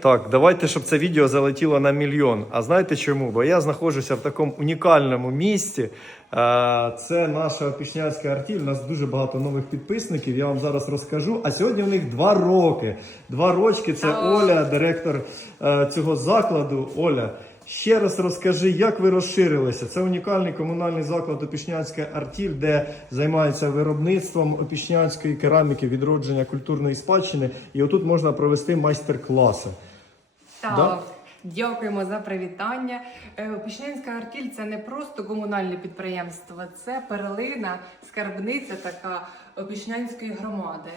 Так, давайте, щоб це відео залетіло на мільйон. А знаєте чому? Бо я знаходжуся в такому унікальному місці. Е, Це наша пішнянська артіль. У нас дуже багато нових підписників. Я вам зараз розкажу. А сьогодні в них два роки. Два рочки. Це Оля, директор е, цього закладу. Оля. Ще раз розкажи, як ви розширилися. Це унікальний комунальний заклад Опішнянська артіль, де займаються виробництвом опішнянської кераміки, відродження культурної спадщини. І отут можна провести майстер-класи. Так, Да? дякуємо за привітання. Е, Опішнянська артіль це не просто комунальне підприємство, це перлина, скарбниця така Опішнянської громади.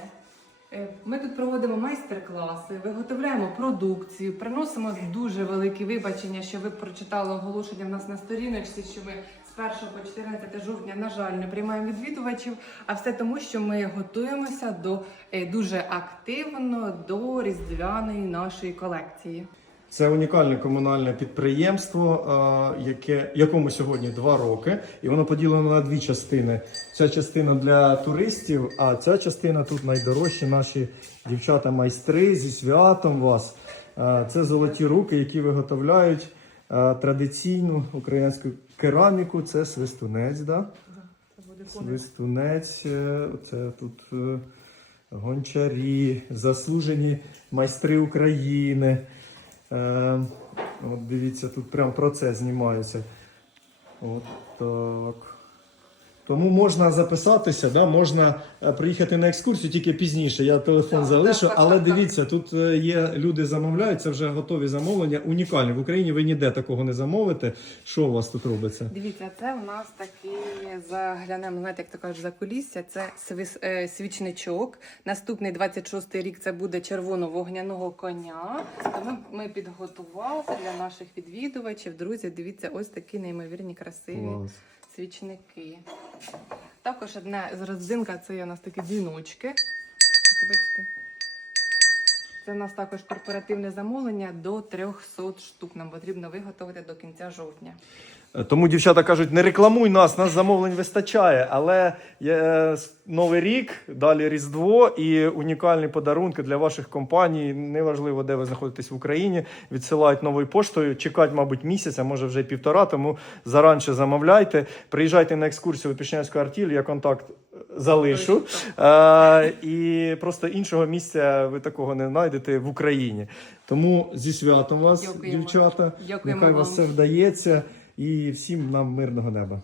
Е, Ми тут проводимо майстер-класи, виготовляємо продукцію, приносимо дуже великі вибачення, що ви прочитали оголошення в нас на сторіночці, що ми з 1 по 14 жовтня, на жаль, не приймаємо відвідувачів, а все тому, що ми готуємося до е, дуже активно до різдвяної нашої колекції. Це унікальне комунальне підприємство, е, яке, якому сьогодні два роки, і воно поділено на дві частини. Ця частина для туристів, а ця частина тут найдорожчі наші дівчата-майстри зі святом вас. Е, Це золоті руки, які виготовляють е, традиційну українську кераміку. Це свистунець. Да? Свистунець, це тут гончарі, заслужені майстри України. Е, От дивіться, тут прям процес знімається. От так. Тому можна записатися, да? можна е, приїхати на екскурсію тільки пізніше. Я телефон Так, залишу, так, так, але так, так. дивіться, тут е, є люди замовляють, це вже готові замовлення. Унікальні. В Україні ви ніде такого не замовите. Що у вас тут робиться? Дивіться, це в нас такий заглянемо, знаєте, як то кажуть, за кулісся. Це е, свічничок. Наступний 26-й рік це буде червоно-вогняного коня. Тому ми підготували для наших відвідувачів. Друзі, дивіться, ось такі неймовірні красиві Клас. свічники. Також одна з родзинка це є у нас такі дзвіночки. Бачите? Це у нас також корпоративне замовлення до 300 штук. Нам потрібно виготовити до кінця жовтня. Е, Тому дівчата кажуть, не рекламуй нас, нас замовлень вистачає. Але є е, Новий рік, далі Різдво і унікальні подарунки для ваших компаній. Неважливо, де ви знаходитесь в Україні. Відсилають новою поштою. Чекать, мабуть, місяць, а може вже півтора. Тому заранше замовляйте. Приїжджайте на екскурсію в Пішнянську артіль. Я контакт е, залишу. Е, і просто іншого місця ви такого не знайдете в Україні. Тому зі святом вас, Дякуємо. дівчата. Дякуємо Нехай вам. вас все вдається і всім нам мирного неба.